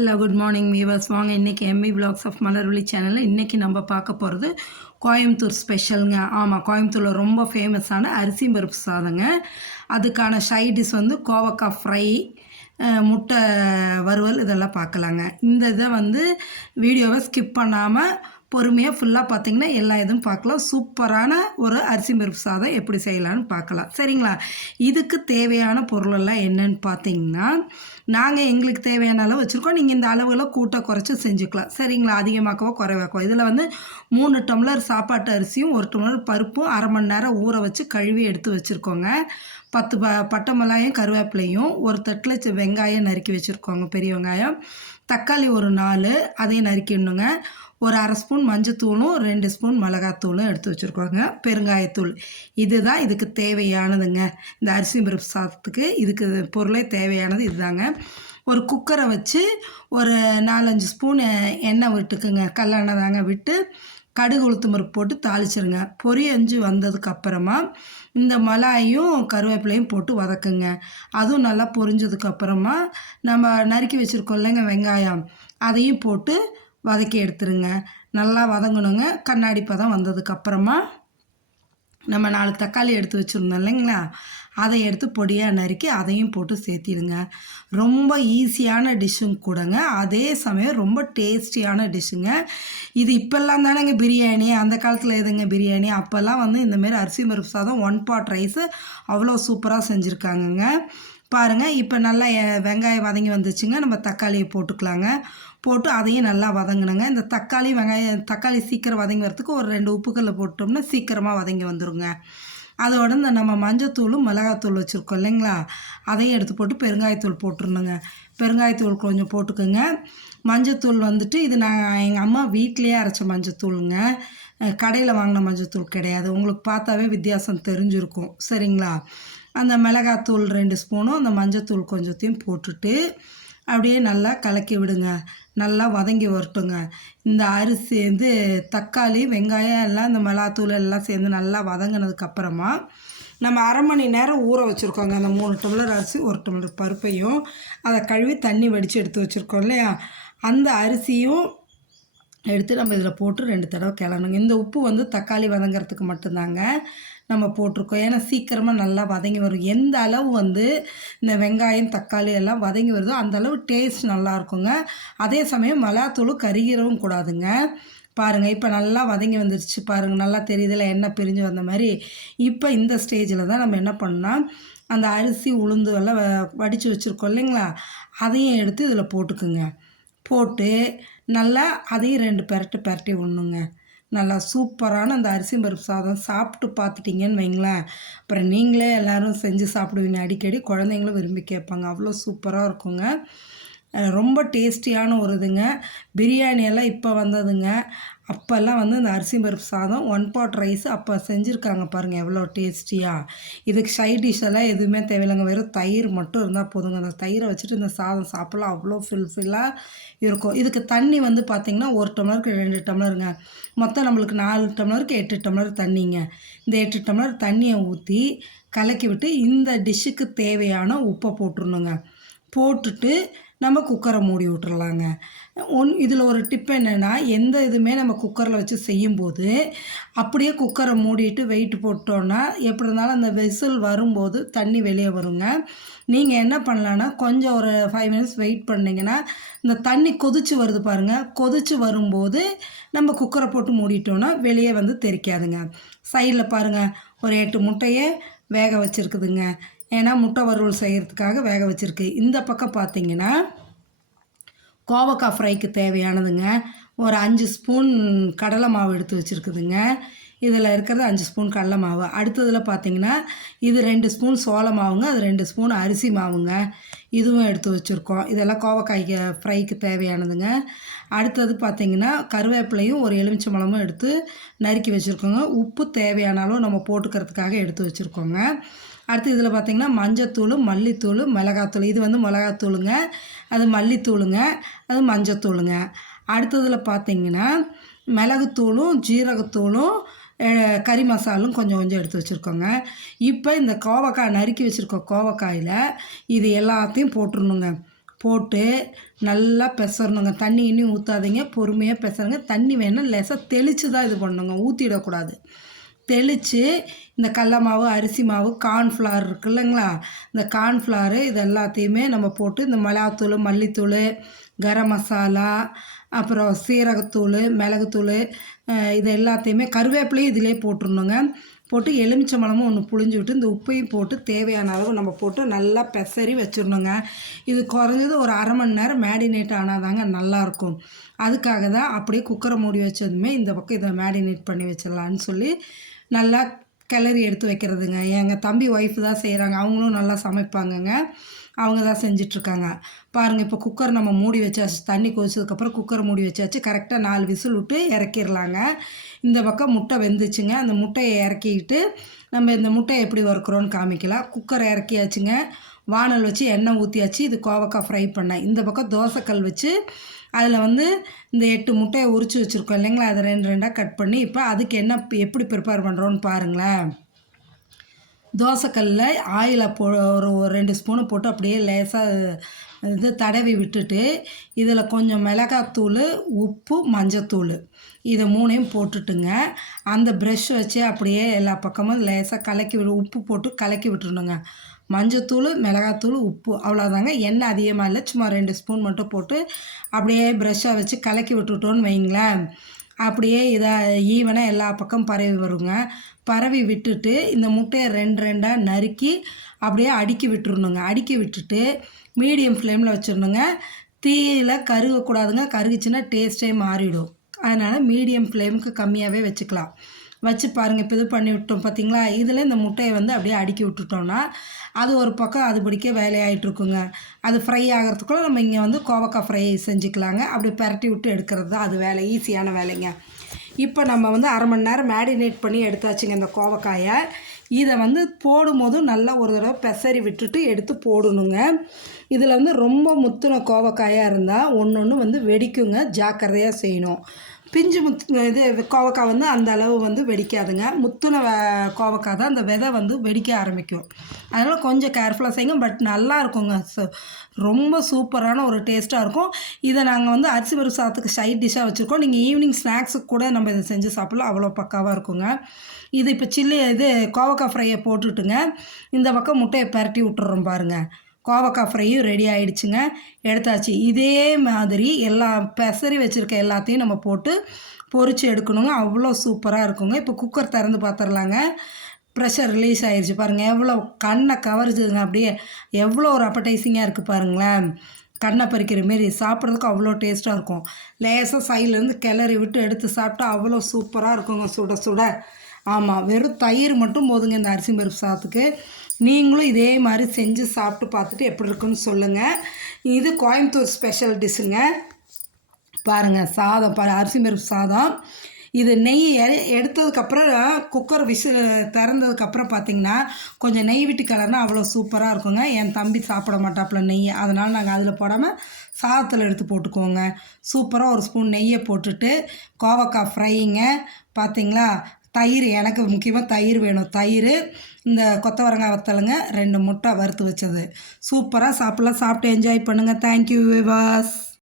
Hello good morning viewers. வாங்க இன்றைக்கி ME vlogs of Malarvizhi சேனலில் இன்றைக்கி நம்ம பார்க்க போகிறது கோயம்புத்தூர் ஸ்பெஷலுங்க. ஆமாம், கோயம்புத்தூரில் ரொம்ப ஃபேமஸான அரிசி பருப்பு சாதங்க. அதுக்கான சைடிஷ் வந்து கோவக்காய் ஃப்ரை, முட்டை வறுவல், இதெல்லாம் பார்க்கலாங்க. இந்த இதை வீடியோவை ஸ்கிப் பண்ணாமல் பொறுமையாக ஃபுல்லாக பார்த்திங்கன்னா எல்லா இதுவும் பார்க்கலாம். சூப்பரான ஒரு அரிசி பருப்பு சாதம் எப்படி செய்யலான்னு பார்க்கலாம். சரிங்களா? இதுக்கு தேவையான பொருளெல்லாம் என்னன்னு பார்த்தீங்கன்னா, நாங்கள் எங்களுக்கு தேவையான அளவு வச்சுருக்கோம். நீங்கள் இந்த அளவுகளை கூட்ட குறைச்சி செஞ்சுக்கலாம். சரிங்களா? அதிகமாக்கவோ குறைவாக்கவோ. இதில் 3 டம்ளர் சாப்பாட்டு அரிசியும் 1 டம்ளர் பருப்பும் 1/2 மணி நேரம் ஊற வச்சு கழுவி எடுத்து வச்சுருக்கோங்க. 10 பட்டை மிளகாயும் கருவேப்பிலையும், ஒரு தட்டில் வெங்காயம் நறுக்கி வச்சுருக்கோங்க, பெரிய வெங்காயம். தக்காளி ஒரு 4, அதையும் நறுக்கிடணுங்க. ஒரு 1/2 ஸ்பூன் மஞ்சத்தூளும் 2 ஸ்பூன் மிளகாத்தூளும் எடுத்து வச்சுருக்கோங்க. பெருங்காயத்தூள். இதுதான் இதுக்கு தேவையானதுங்க. இந்த அரிசி பருப்பு சாதத்துக்கு இதுக்கு பொருளே தேவையானது இதுதாங்க. ஒரு குக்கரை வச்சு ஒரு 4-5 ஸ்பூன் எண்ணெய் விட்டுக்குங்க. கல்லெண்ணெய் தாங்க விட்டு கடுகு உளுத்தம் பருப்பு போட்டு தாளிச்சிருங்க. பொரியஞ்சு வந்ததுக்கப்புறமா இந்த மிளகாயும் கருவேப்பிலையும் போட்டு வதக்குங்க. அதுவும் நல்லா பொரிஞ்சதுக்கப்புறமா நம்ம நறுக்கி வச்சுருக்கோம் இல்லைங்க வெங்காயம், அதையும் போட்டு வதக்கி எடுத்துருங்க. நல்லா வதங்கணுங்க. கண்ணாடி பதம் வந்ததுக்கப்புறமா நம்ம 4 தக்காளி எடுத்து வச்சுருந்தோம் இல்லைங்களா, அதை எடுத்து பொடியாக நறுக்கி அதையும் போட்டு சேர்த்திடுங்க. ரொம்ப ஈஸியான டிஷ்ஷுங்க கூடங்க, அதே சமயம் ரொம்ப டேஸ்டியான டிஷ்ஷுங்க. இது இப்போல்லாம் தானேங்க பிரியாணி, அந்த காலத்தில் எதுங்க பிரியாணி? அப்போல்லாம் இந்தமாரி அரிசி பருப்பு சாதம் 1 பாட் ரைஸு அவ்வளோ சூப்பராக செஞ்சுருக்காங்கங்க. பாருங்கள், இப்போ நல்லா வெங்காயம் வதங்கி வந்துச்சுங்க. நம்ம தக்காளியை போட்டுக்கலாங்க. போட்டு அதையும் நல்லா வதங்கணுங்க. இந்த தக்காளி சீக்கிரம் வதங்கி வரத்துக்கு ஒரு 2 உப்புக்கல்லை போட்டோம்னா சீக்கிரமாக வதங்கி வந்துடுங்க. அதோட இந்த நம்ம மஞ்சத்தூளும் மிளகாத்தூள் வச்சுருக்கோம் இல்லைங்களா, அதையும் எடுத்து போட்டு பெருங்காயத்தூள் போட்டுருணுங்க. பெருங்காயத்தூள் கொஞ்சம் போட்டுக்கோங்க. மஞ்சத்தூள் இது நான் எங்கள் அம்மா வீட்டிலையே அரைச்ச மஞ்சத்தூளுங்க, கடையில் வாங்கின மஞ்சத்தூள் கிடையாது. உங்களுக்கு பார்த்தாவே வித்தியாசம் தெரிஞ்சிருக்கும். சரிங்களா? அந்த மிளகாத்தூள் 2 ஸ்பூனும் அந்த மஞ்சத்தூள் கொஞ்சத்தையும் போட்டுட்டு அப்படியே நல்லா கலக்கி விடுங்க. நல்லா வதங்கி வரட்டுங்க. இந்த அரிசி தக்காளி வெங்காயம் எல்லாம் இந்த மிளகாத்தூள் எல்லாம் சேர்ந்து நல்லா வதங்கினதுக்கப்புறமா நம்ம 1/2 மணி நேரம் ஊற வச்சுருக்கோங்க. அந்த 3 டம்ளர் அரிசி 1 டம்ளர் பருப்பையும் அதை கழுவி தண்ணி வடித்து எடுத்து வச்சுருக்கோம் இல்லையா, அந்த அரிசியும் எடுத்து நம்ம இதில் போட்டு 2 தடவை கிளறணுங்க. இந்த உப்பு தக்காளி வதங்கிறதுக்கு மட்டும்தாங்க நம்ம போட்டிருக்கோம். ஏன்னா சீக்கிரமாக நல்லா வதங்கி வரும். எந்த அளவு இந்த வெங்காயம் தக்காளி எல்லாம் வதங்கி வருதோ அந்த அளவு டேஸ்ட் நல்லாயிருக்குங்க. அதே சமயம் மிளகாத்தூளும் கருகிரவும் கூடாதுங்க. பாருங்கள், இப்போ நல்லா வதங்கி வந்துருச்சு பாருங்கள். நல்லா தெரியுதுல, எண்ணெய் பிரிஞ்சு வந்த மாதிரி. இப்போ இந்த ஸ்டேஜில் தான் நம்ம என்ன பண்ணால் அந்த அரிசி உளுந்து எல்லாம் வடித்து வச்சுருக்கோம் இல்லைங்களா, அதையும் எடுத்து இதில் போட்டுக்குங்க. போட்டு நல்லா அதையும் 2 பெரட்டி விடணுங்க. நல்லா சூப்பரான அந்த அரிசி பருப்பு சாதம் சாப்பிட்டு பார்த்துட்டிங்கன்னு வைங்களேன், அப்புறம் நீங்களே எல்லோரும் செஞ்சு சாப்பிடுவீங்க. அடிக்கடி குழந்தைங்களும் விரும்பி கேட்பாங்க. அவ்வளோ சூப்பராக இருக்குங்க. ரொம்ப டேஸ்டியான ஒரு இதுங்க. பிரியாணியெல்லாம் இப்போ வந்ததுங்க. அப்போல்லாம் இந்த அரிசி பருப்பு சாதம் 1 பாட் ரைஸ் அப்போ செஞ்சுருக்காங்க பாருங்கள், எவ்வளோ டேஸ்டியாக. இதுக்கு சைட் டிஷ் எல்லாம் எதுவுமே தேவையில்லைங்க. வெறும் தயிர் மட்டும் இருந்தால் போதுங்க. அந்த தயிரை வச்சுட்டு இந்த சாதம் சாப்பிட்லாம். அவ்வளோ ஃபில்லாக இருக்கும். இதுக்கு தண்ணி பார்த்திங்கன்னா 1 டம்ளருக்கு 2 டம்ளருங்க. மொத்தம் நம்மளுக்கு 4 டம்ளருக்கு 8 டம்ளர் தண்ணிங்க. இந்த 8 டம்ளர் தண்ணியை ஊற்றி கலக்கி விட்டு இந்த டிஷ்ஷுக்கு தேவையான உப்பை போட்டுருணுங்க. போட்டுட்டு நம்ம குக்கரை மூடி விட்டுறலாங்க. இதில் ஒரு டிப் என்னென்னா, எந்த இதுவுமே நம்ம குக்கரில் வச்சு செய்யும்போது அப்படியே குக்கரை மூடிட்டு வெயிட் போட்டோன்னா எப்படி இருந்தாலும் அந்த விசில் வரும்போது தண்ணி வெளியே வருங்க. நீங்கள் என்ன பண்ணலான்னா, கொஞ்சம் ஒரு 5 மினிட்ஸ் வெயிட் பண்ணிங்கன்னா இந்த தண்ணி கொதித்து வருது பாருங்கள், கொதித்து வரும்போது நம்ம குக்கரை போட்டு மூடிட்டோன்னா வெளியே தெரிக்காதுங்க. சைடில் பாருங்கள், ஒரு 8 முட்டையை வேக வச்சுருக்குதுங்க. ஏன்னா முட்டை வறுவல் செய்கிறதுக்காக வேக வச்சுருக்கு. இந்த பக்கம் பார்த்திங்கன்னா கோவக்காய் ஃப்ரைக்கு தேவையானதுங்க. ஒரு 5 ஸ்பூன் கடலை மாவு எடுத்து வச்சுருக்குதுங்க. இதில் இருக்கிறது 5 ஸ்பூன் கடலை மாவு. அடுத்ததில் பார்த்திங்கன்னா இது 2 ஸ்பூன் சோள மாவுங்க, அது 2 ஸ்பூன் அரிசி மாவுங்க. இதுவும் எடுத்து வச்சுருக்கோம். இதெல்லாம் கோவக்காய்க்கு ஃப்ரைக்கு தேவையானதுங்க. அடுத்தது பார்த்திங்கன்னா கருவேப்பிலையும் ஒரு எலுமிச்சம்பழமும் எடுத்து நறுக்கி வச்சுருக்கோங்க. உப்பு தேவையான அளவு நம்ம போட்டுக்கிறதுக்காக எடுத்து வச்சுருக்கோங்க. அடுத்து இதில் பார்த்திங்கன்னா மஞ்சத்தூள், மல்லித்தூள், மிளகாத்தூள். இது மிளகாத்தூளுங்க, அது மல்லித்தூளுங்க, அது மஞ்சத்தூளுங்க. அடுத்ததில் பார்த்திங்கன்னா மிளகுத்தூளும் ஜீரகத்தூளும் கறி மசாலும் கொஞ்சம் கொஞ்சம் எடுத்து வச்சுருக்கோங்க. இப்போ இந்த கோவக்காய் நறுக்கி வச்சுருக்க கோவக்காயில் இது எல்லாத்தையும் போட்டுருணுங்க. போட்டு நல்லா பெசறணுங்க. தண்ணி இன்னும் ஊற்றாதீங்க, பொறுமையாக பெசருங்க. தண்ணி வேணால் லேசாக தெளித்து தான் இது பண்ணணுங்க, ஊற்றிடக்கூடாது. தெளித்து இந்த கடல மாவு, அரிசி மாவு, கார்ன்ஃப்ளவர் இருக்கு இல்லைங்களா, இந்த கார்ன்ஃப்ளவரு இது எல்லாத்தையுமே நம்ம போட்டு இந்த மிளகாத்தூள், மல்லித்தூள், கரம் மசாலா, அப்புறம் சீரகத்தூள், மிளகுத்தூள், இது எல்லாத்தையுமே கருவேப்பிலையும் இதிலே போட்டுருணுங்க. போட்டு எலுமிச்சம்பழமும் ஒன்று புழிஞ்சு விட்டு இந்த உப்பையும் போட்டு தேவையான அளவு நம்ம போட்டு நல்லா பெசரி வச்சிடணுங்க. இது குறைஞ்சது ஒரு அரை மணி நேரம் மேரினேட் ஆனால் தாங்க நல்லாயிருக்கும். அதுக்காக தான் அப்படியே குக்கரை மூடி வச்சதுமே இந்த பக்கம் இதை மேரினேட் பண்ணி வச்சிடலான்னு சொல்லி நல்லா கிளறி எடுத்து வைக்கிறதுங்க. எங்கள் தம்பி ஒய்ஃப் தான் செய்கிறாங்க, அவங்களும் நல்லா சமைப்பாங்கங்க. அவங்க தான் செஞ்சிட்ருக்காங்க. பாருங்கள், இப்போ குக்கர் நம்ம மூடி வச்சாச்சு. தண்ணி கொதிச்சதுக்கப்புறம் குக்கரை மூடி வச்சாச்சு. கரெக்டாக 4 விசில் விட்டு இறக்கிடலாங்க. இந்த பக்கம் முட்டை வெந்துச்சுங்க. அந்த முட்டையை இறக்கிக்கிட்டு நம்ம இந்த முட்டையை எப்படி வறுக்கிறோன்னு காமிக்கலாம். குக்கரை இறக்கியாச்சுங்க. வானல் வச்சு எண்ணெய் ஊற்றியாச்சு. இது கோவக்காய் ஃப்ரை பண்ணேன். இந்த பக்கம் தோசைக்கல் வச்சு அதில் வந்து இந்த 8 முட்டையை உரித்து வச்சுருக்கோம் இல்லைங்களா, அதை 2 2ஆக கட் பண்ணி இப்போ அதுக்கு எப்படி ப்ரிப்பேர் பண்ணுறோன்னு பாருங்களேன். தோசைக்கல்லில் ஆயிலை ஒரு 2 ஸ்பூனு போட்டு அப்படியே லேசாக இது தடவி விட்டுட்டு இதில் கொஞ்சம் மிளகாத்தூள், உப்பு, மஞ்சத்தூள் இதை 3ஐயும் போட்டுட்டுங்க. அந்த ப்ரெஷ் வச்சு அப்படியே எல்லா பக்கமும் லேசாக கலக்கி உப்பு போட்டு கலக்கி விட்டுருணுங்க. மஞ்சத்தூள், மிளகாத்தூள், உப்பு அவ்வளோதாங்க. எண்ணெய் அதிகமாக இல்லை, சும்மா 2 ஸ்பூன் மட்டும் போட்டு அப்படியே ப்ரெஷ்ஷாக வச்சு கலக்கி விட்டுட்டோன்னு வைங்களேன், அப்படியே இதை ஈவனாக எல்லா பக்கம் பரவி வருங்க. பரவி விட்டுட்டு இந்த முட்டையை 2 2ஆக நறுக்கி அப்படியே அடுக்கி விட்டுறணுங்க. அடுக்கி விட்டுட்டு மீடியம் ஃப்ளேமில் வச்சிடணுங்க. தீயில கருகக்கூடாதுங்க, கருகுச்சுன்னா டேஸ்ட்டே மாறிடும். அதனால் மீடியம் ஃப்ளேமுக்கு கம்மியாகவே வச்சுக்கலாம். வச்சு பாருங்கள், இப்போ இது பண்ணி விட்டோம் பார்த்தீங்களா. இதில் இந்த முட்டையை வந்து அப்படியே அடுக்கி விட்டுட்டோம்னா அது ஒரு பக்கம் அது பிடிக்க வேலையாகிட்ருக்குங்க. அது ஃப்ரை ஆகிறதுக்குள்ளே நம்ம இங்கே வந்து கோவக்காய் ஃப்ரை செஞ்சுக்கலாங்க. அப்படி பரட்டி விட்டு எடுக்கிறது தான் அது வேலை, ஈஸியான வேலைங்க. இப்போ நம்ம வந்து அரை மணி நேரம் மேரினேட் பண்ணி எடுத்தாச்சுங்க இந்த கோவக்காயை. இதை வந்து போடும்போதும் நல்லா ஒரு தடவை பெசரி விட்டுட்டு எடுத்து போடணுங்க. இதில் வந்து ரொம்ப முத்தின கோவக்காயாக இருந்தால் ஒன்று வந்து வெடிக்குங்க, ஜாக்கிரதையாக செய்யணும். பிஞ்சு இது கோவக்காய் வந்து அந்த அளவு வந்து வெடிக்காதுங்க. முத்தின கோவக்காய் தான் அந்த விதை வந்து வெடிக்க ஆரம்பிக்கும். அதனால் கொஞ்சம் கேர்ஃபுல்லாக செய்யுங்க. பட் நல்லா இருக்குங்க. ரொம்ப சூப்பரான ஒரு டேஸ்ட்டாக இருக்கும். இதை நாங்கள் வந்து அரிசி பருப்பு சாதத்துக்கு சைட் டிஷ்ஷாக வச்சுருக்கோம். நீங்கள் ஈவினிங் ஸ்நாக்ஸுக்கு கூட நம்ம இதை செஞ்சு சாப்பிட்லாம், அவ்வளோ பக்காவாக இருக்குங்க. இது இப்போ கோவக்காய் ஃப்ரையை போட்டுட்டுங்க இந்த பக்கம் முட்டையை பரட்டி விட்டுறோம் பாருங்கள். கோவக்காய் ஃப்ரையும் ரெடி ஆகிடுச்சுங்க, எடுத்தாச்சு. இதே மாதிரி எல்லா பெசரி வச்சுருக்க எல்லாத்தையும் நம்ம போட்டு பொரித்து எடுக்கணுங்க. அவ்வளோ சூப்பராக இருக்குங்க. இப்போ குக்கர் திறந்து பார்த்துடலாங்க. ப்ரெஷர் ரிலீஸ் ஆகிடுச்சு பாருங்கள். எவ்வளோ கண்ணை கவருதுங்க, அப்படியே எவ்வளோ ஒரு அப்படைசிங்காக இருக்குது பாருங்களேன். கண்ணை பறிக்கிற மாரி சாப்பிட்றதுக்கு அவ்வளோ டேஸ்ட்டாக இருக்கும். லேசாக சைட்லேருந்து கிளறி விட்டு எடுத்து சாப்பிட்டா அவ்வளோ சூப்பராக இருக்குங்க, சுட சுட. ஆமாம், வெறும் தயிர் மட்டும் போதுங்க இந்த அரிசி பருப்பு சாதத்துக்கு. நீங்களும் இதே மாதிரி செஞ்சு சாப்பிட்டு பார்த்துட்டு எப்படி இருக்குன்னு சொல்லுங்கள். இது கோயம்புத்தூர் ஸ்பெஷல் டிஷ்ஷுங்க. பாருங்கள், சாதம் அரிசி பருப்பு சாதம். இது நெய் எடுத்ததுக்கப்புறம் குக்கர் திறந்ததுக்கப்புறம் பார்த்திங்கன்னா கொஞ்சம் நெய் விட்டு கலர்னா அவ்வளோ சூப்பராக இருக்குங்க. என் தம்பி சாப்பிட மாட்டாப்புல நெய், அதனால் நாங்கள் அதில் போடாமல் சாதத்தில் எடுத்து போட்டுக்குவோங்க. சூப்பராக ஒரு ஸ்பூன் நெய்யை போட்டுட்டு கோவக்காய் ஃப்ரைங்க. பார்த்திங்களா, தயிர், எனக்கு முக்கியமாக தயிர் வேணும். தயிர், இந்த கொத்தவரங்காய் வத்தலுங்க, 2 முட்டை வறுத்து வச்சது. சூப்பராக சாப்பிட்லாம். சாப்பிட்டு என்ஜாய் பண்ணுங்கள். தேங்க்யூ விவாஸ்.